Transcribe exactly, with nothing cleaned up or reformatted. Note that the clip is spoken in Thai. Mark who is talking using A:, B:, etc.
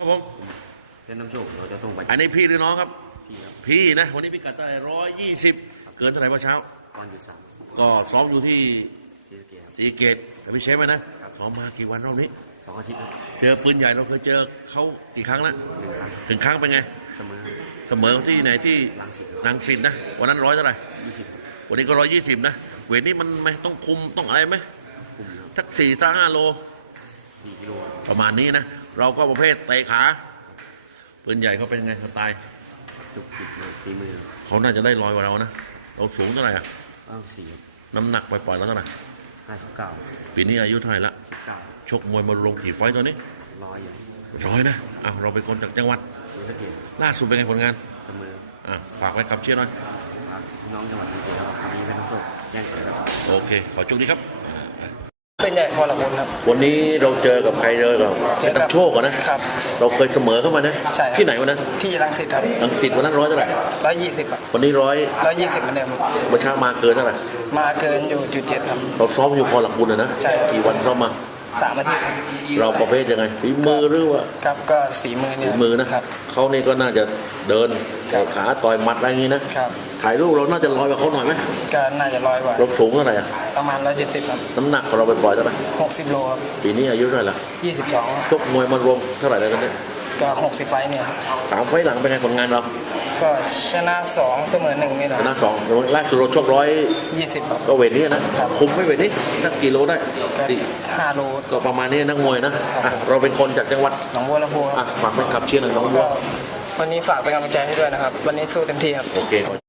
A: ครับผม
B: เป็นน้ำโชคเราจะต้องไป
A: อันนี้พี่หรือน้องครับ
B: พี่ครับ
A: พี่นะวันนี้พิกัดเท่าไหร่ร้อยยี่สิบเกินเท่าไหร่เมื่อเช้า
B: ตอนอยู่สาม
A: ก็ซ้อมอยู่ที่
B: ซีสเกตครับ
A: สีเกตกับพี่เชฟไหมนะซ้อมมากี่วันรอบนี้
B: สองอาทิตย์ครับ
A: เจอปืนใหญ่เราเคยเจอเขากี่ครั้งนะ
B: หนึ่งครั้ง
A: ถึงครั้งเป็นไง
B: เสมอ
A: เสมอที่ไหนที่
B: ลังสิต
A: นางสินนะวันนั้นร้อยเท่าไหร่
B: ยี่สิบ
A: วันนี้ก็ร้อยยี่สิบนะเวทนี้มันไม่ต้องคุมต้องอะไรไหม
B: คุมครับ
A: ทักสี่ถ้าห้าโล
B: สี่กิโล
A: ประมาณนี้นะเราก็ประเภทเตะขาปืนใหญ่เขาเป็นไงสไตล์
B: จุกจิกเลยฝีมือ
A: เขาน่าจะได้ลอยกว่าเรานะเราสูงเท่าไหร่อะ
B: อ้าวสี่
A: น้ำหนักปล่อยๆแล้วเท่าไหร่
B: ห้าสิบเก้า
A: ปีนี้อายุเท่าไหร่ละ
B: สิบเก้า
A: ชกมวยมาลงกี่ไฟต์ตอนนี้
B: ร้อยอย่าง
A: ร้อยนะอ้าวเราเป็นคนจากจังหวัด
B: ซีสเกต
A: ล่าสุดเป็นไงผลงาน
B: เสมอ
A: อ่ะฝากไว้กับเชียร์หน่อย
B: น้องจังหวัดซีสเกตครับครั้งนี้เป็นน้ำโชคแย่งเกิดครับ
A: โอเคขอโชคดีครับ
C: เป็นใหญ่พอละคนครับ
A: วันนี้เราเจอกับใครเจอกับเป็นนักโชคก่อนนะครับเราเคยเสมอเข้ามานะ
C: ใช่
A: ที่ไหนวันนั้น
C: ที่รังสิตครับ
A: รังสิตวันนั้นร้อยเท่าไหร่
C: ร้อยยี่สิบครับ
A: วันนี้ร้อย
C: ร้อยยี่สิบเหมือนเดิม
A: เมื่อเช้ามาเกินเท่าไหร่
C: มาเกินอยู่จุดเจ็ดครับ
A: เราซ้อมอยู่พอหลักบุญนะ
C: ใช่
A: กี่วันซ้อมมา
C: สามอาทิตย์
A: เราประเภทยังไงฝีมือหรือว่า
C: ครับก็ฝีมือเนี่ย
A: ฝีมือนะครับเขานี่ก็น่าจะเดินขาต่อยหมัดอะไรอย่างงี้นะครับถ่ายรูปเราน่าจะลอยกว่าเขาหน่อยไหม
C: ก็น่าจะลอยกว่า
A: เราสูงเท่าไหร่อะ
C: ประมาณร้อยเจ็ดสิบครับ
A: น้ำหนักของเราไปปล่อยเท่าไหร่
C: หกสิบโลครับ
A: ปีนี้อายุเท่าไหร่ละ
C: ยี่สิบสอง
A: ชกมวยมารวมเท่าไหร่แล้วกันเนี่ย
C: ก็หกสิบไฟเนี่ยครับ
A: สามไฟหลังเป็นไงผลงานเรา
C: ก็ชนะสองเสมอหนึ่งนี่แหละ
A: ชนะสองล่าสุดเราชกร้อย
C: ยี่สิบ
A: ก็เวทนี้นะคุมไม่เวทนี้สักกี่โลได้
C: ห้าโล
A: ก็ประมาณนี้นักมวยนะเราเป็นคนจากจังหวัด
C: หนองบัวลำพู
A: ฝากให้ขับเชียร์หน่อยน้องบัว
C: วันนี้ฝากเป็นกำลังใจให้ด้วยนะครับวันนี้สู้เต็มที่ครับ
A: โอเค